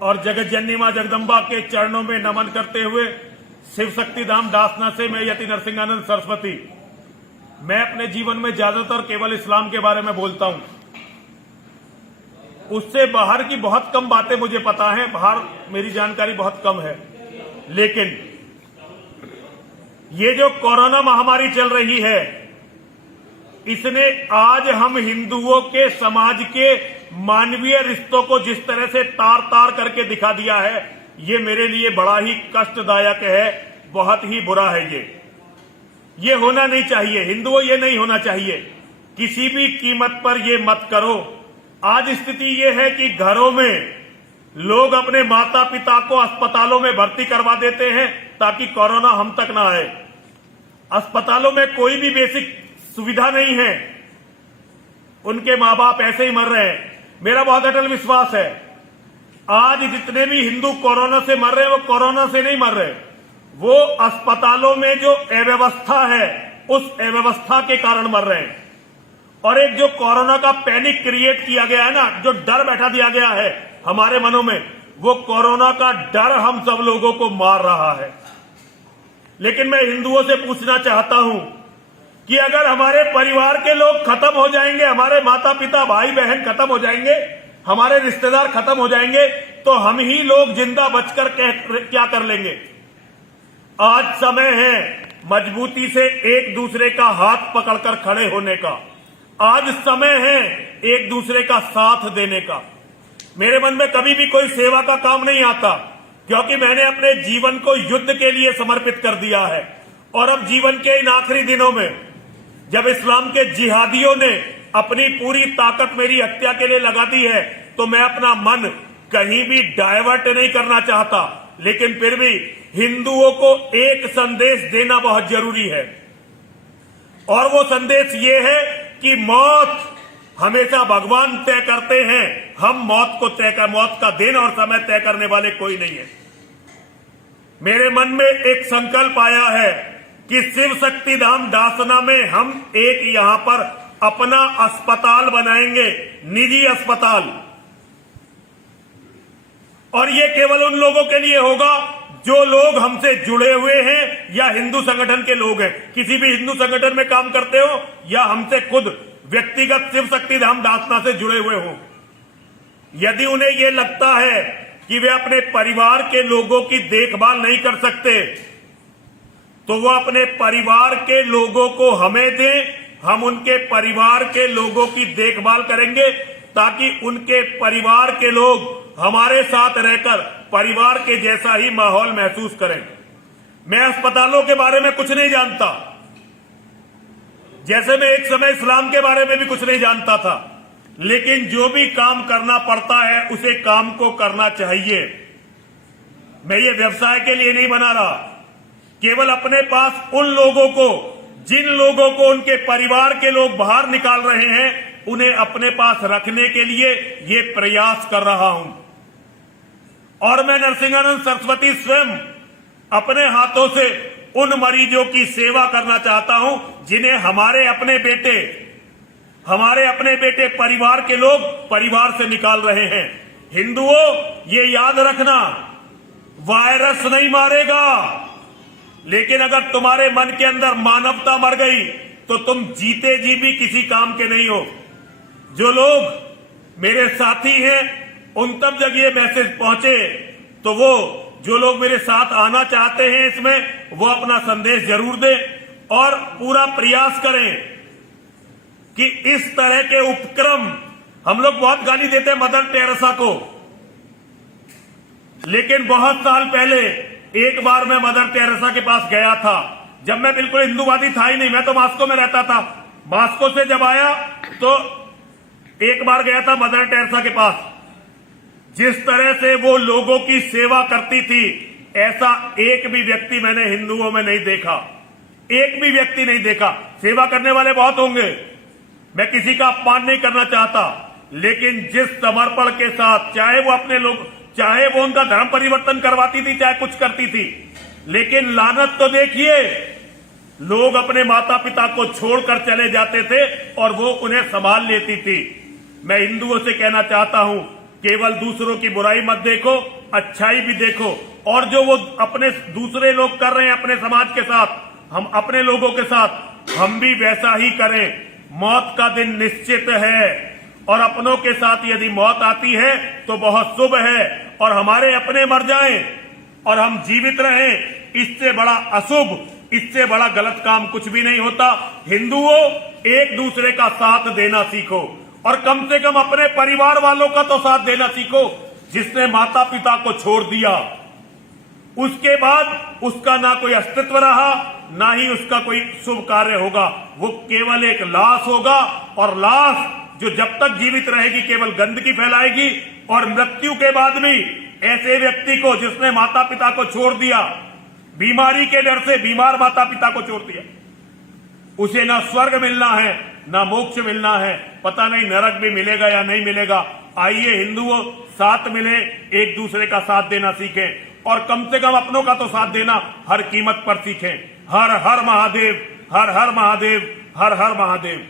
और जगत जननी मां जगदम्बा के चरणों में नमन करते हुए शिव शक्ति धाम दासना से मैं यति नरसिंहानंद सरस्वती, मैं अपने जीवन में ज्यादातर केवल इस्लाम के बारे में बोलता हूं। उससे बाहर की बहुत कम बातें मुझे पता है, बाहर मेरी जानकारी बहुत कम है। लेकिन ये जो कोरोना महामारी चल रही है, इसने आज हम हिंदुओं के समाज के मानवीय रिश्तों को जिस तरह से तार तार करके दिखा दिया है, ये मेरे लिए बड़ा ही कष्टदायक है, बहुत ही बुरा है। ये होना नहीं चाहिए हिंदुओं, ये नहीं होना चाहिए। किसी भी कीमत पर ये मत करो। आज स्थिति ये है कि घरों में लोग अपने माता पिता को अस्पतालों में भर्ती करवा देते हैं ताकि कोरोना हम तक ना आए। अस्पतालों में कोई भी बेसिक सुविधा नहीं है, उनके मां बाप ऐसे ही मर रहे हैं। मेरा बहुत अटल विश्वास है, आज जितने भी हिंदू कोरोना से मर रहे हैं वो कोरोना से नहीं मर रहे, वो अस्पतालों में जो अव्यवस्था है उस अव्यवस्था के कारण मर रहे हैं। और एक जो कोरोना का पैनिक क्रिएट किया गया है ना, जो डर बैठा दिया गया है हमारे मनों में, वो कोरोना का डर हम सब लोगों को मार रहा है। लेकिन मैं हिंदुओं से पूछना चाहता हूं कि अगर हमारे परिवार के लोग खत्म हो जाएंगे, हमारे माता पिता भाई बहन खत्म हो जाएंगे, हमारे रिश्तेदार खत्म हो जाएंगे, तो हम ही लोग जिंदा बचकर क्या कर लेंगे। आज समय है मजबूती से एक दूसरे का हाथ पकड़कर खड़े होने का। आज समय है एक दूसरे का साथ देने का। मेरे मन में कभी भी कोई सेवा का काम नहीं आता, क्योंकि मैंने अपने जीवन को युद्ध के लिए समर्पित कर दिया है। और अब जीवन के इन आखिरी दिनों में जब इस्लाम के जिहादियों ने अपनी पूरी ताकत मेरी हत्या के लिए लगा दी है, तो मैं अपना मन कहीं भी डायवर्ट नहीं करना चाहता। लेकिन फिर भी हिंदुओं को एक संदेश देना बहुत जरूरी है, और वो संदेश ये है कि मौत हमेशा भगवान तय करते हैं। हम मौत का दिन और समय तय करने वाले कोई नहीं है। मेरे मन में एक संकल्प आया है कि शिव शक्ति धाम दासना में हम एक यहां पर अपना अस्पताल बनाएंगे, निजी अस्पताल। और ये केवल उन लोगों के लिए होगा जो लोग हमसे जुड़े हुए हैं या हिंदू संगठन के लोग हैं। किसी भी हिंदू संगठन में काम करते हो या हमसे खुद व्यक्तिगत शिव शक्ति धाम दासना से जुड़े हुए हो, यदि उन्हें यह लगता है कि वे अपने परिवार के लोगों की देखभाल नहीं कर सकते, तो वो अपने परिवार के लोगों को हमें दें, हम उनके परिवार के लोगों की देखभाल करेंगे, ताकि उनके परिवार के लोग हमारे साथ रहकर परिवार के जैसा ही माहौल महसूस करें। मैं अस्पतालों के बारे में कुछ नहीं जानता, जैसे मैं एक समय इस्लाम के बारे में भी कुछ नहीं जानता था। लेकिन जो भी काम करना पड़ता है उसे काम को करना चाहिए। मैं ये व्यवसाय के लिए नहीं बना रहा, केवल अपने पास उन लोगों को, जिन लोगों को उनके परिवार के लोग बाहर निकाल रहे हैं, उन्हें अपने पास रखने के लिए ये प्रयास कर रहा हूं। और मैं नरसिंहानंद सरस्वती स्वयं अपने हाथों से उन मरीजों की सेवा करना चाहता हूं जिन्हें हमारे अपने बेटे परिवार के लोग परिवार से निकाल रहे हैं। हिंदुओं, ये याद रखना, वायरस नहीं मारेगा, लेकिन अगर तुम्हारे मन के अंदर मानवता मर गई तो तुम जीते जी भी किसी काम के नहीं हो। जो लोग मेरे साथी हैं उन तक जब ये मैसेज पहुंचे, तो वो जो लोग मेरे साथ आना चाहते हैं इसमें, वो अपना संदेश जरूर दें और पूरा प्रयास करें कि इस तरह के उपक्रम, हम लोग बहुत गाली देते हैं मदर टेरेसा को, लेकिन बहुत साल पहले एक बार मैं मदर टेरेसा के पास गया था, जब मैं बिल्कुल हिंदूवादी था ही नहीं। मैं तो मॉस्को में रहता था। मॉस्को से जब आया तो एक बार गया था मदर टेरेसा के पास। जिस तरह से वो लोगों की सेवा करती थी, ऐसा एक भी व्यक्ति मैंने हिंदुओं में नहीं देखा, एक भी व्यक्ति नहीं देखा। सेवा करने वाले बहुत होंगे, मैं किसी का अपमान नहीं करना चाहता, लेकिन जिस समर्पण के साथ, चाहे वो अपने लोग, चाहे वो उनका धर्म परिवर्तन करवाती थी, चाहे कुछ करती थी, लेकिन लानत तो देखिए, लोग अपने माता पिता को छोड़कर चले जाते थे और वो उन्हें संभाल लेती थी। मैं हिंदुओं से कहना चाहता हूं केवल दूसरों की बुराई मत देखो, अच्छाई भी देखो। और जो वो अपने दूसरे लोग कर रहे हैं अपने समाज के साथ, हम अपने लोगों के साथ हम भी वैसा ही करें। मौत का दिन निश्चित है और अपनों के साथ यदि मौत आती है तो बहुत शुभ है, और हमारे अपने मर जाएं और हम जीवित रहें, इससे बड़ा अशुभ, इससे बड़ा गलत काम कुछ भी नहीं होता। हिंदुओं, एक दूसरे का साथ देना सीखो, और कम से कम अपने परिवार वालों का तो साथ देना सीखो। जिसने माता पिता को छोड़ दिया, उसके बाद उसका ना कोई अस्तित्व रहा, ना ही उसका कोई शुभ कार्य होगा। वो केवल एक लाश होगा, और लाश जो जब तक जीवित रहेगी केवल गंदगी फैलाएगी। और मृत्यु के बाद भी ऐसे व्यक्ति को जिसने माता पिता को छोड़ दिया, बीमारी के डर से बीमार माता पिता को छोड़ दिया, उसे ना स्वर्ग मिलना है ना मोक्ष मिलना है। पता नहीं नरक भी मिलेगा या नहीं मिलेगा। आइए हिंदुओं, साथ मिले, एक दूसरे का साथ देना सीखें, और कम से कम अपनों का तो साथ देना हर कीमत पर सीखें। हर हर महादेव, हर हर महादेव, हर हर महादेव।